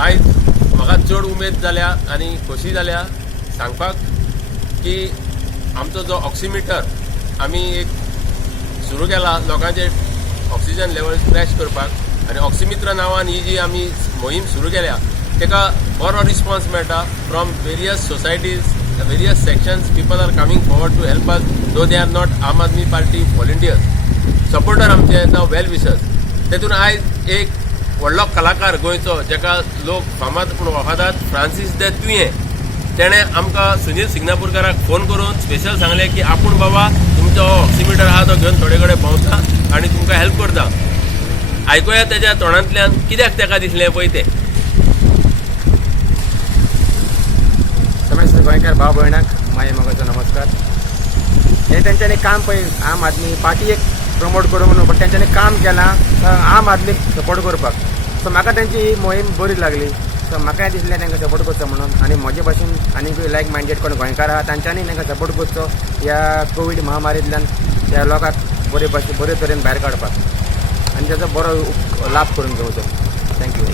आयज म्हाका चड उमेद जाल्या आनी खोशी जाल्या सांगपाक की आमचो जो ऑक्सिमिटर आमी एक सुरू केला लोकांचे ऑक्सिजन लेवल ट्रॅक करपाक आनी ऑक्सिमित्र नांवान ही जी आमी मोहीम सुरू केल्या तेका बरो रिस्पॉन्स मेळटा from various societies various sections people are coming forward to help us though they are not Aam Aadmi party volunteers supporter आमचे ना वेल विशर्स तेतून आयज एक व्हडलो कलाकार गोंयचो जेका लोक फामाद म्हणून वळखतात फ्रांसीस दे तुये तेणे आमकां सुनील सिग्नापूरकाराक फोन करून स्पेशल सांगले की आपूण बाबा तुमचो ऑक्सिमिटर आहा तो घेवन थोडे कडेन भोंवता आनी तुमकां हेल्प करता आयकुया तेज्या तोंडांतल्यान कित्याक तेका दिसलें पळय तें समस्त गोंयकार भाव भयणाक माये मोगाचो नमस्कार. हे तेंच्यांनी काम पळय आम आदमी पार्टी एक प्रमोट करूं म्हणून बट तेंच्यांनी काम केलां आम आदमीक सपोर्ट करपाक. सो म्हाका तेंची ही मोहीम बरी लागली. सो म्हाकाय दिसलें तांकां सपोर्ट करचो म्हणून आनी म्हजे भाशेन आनीकूय लायक मायंडेड कोण गोंयकार आहा तांच्यांनी तांकां सपोर्ट करचो ह्या कोवीड महामारींतल्यान त्या लोकांक बरे तरेन भायर काडपाक आनी ताचो बरो लाभ करून घेवचो. थँक्यू.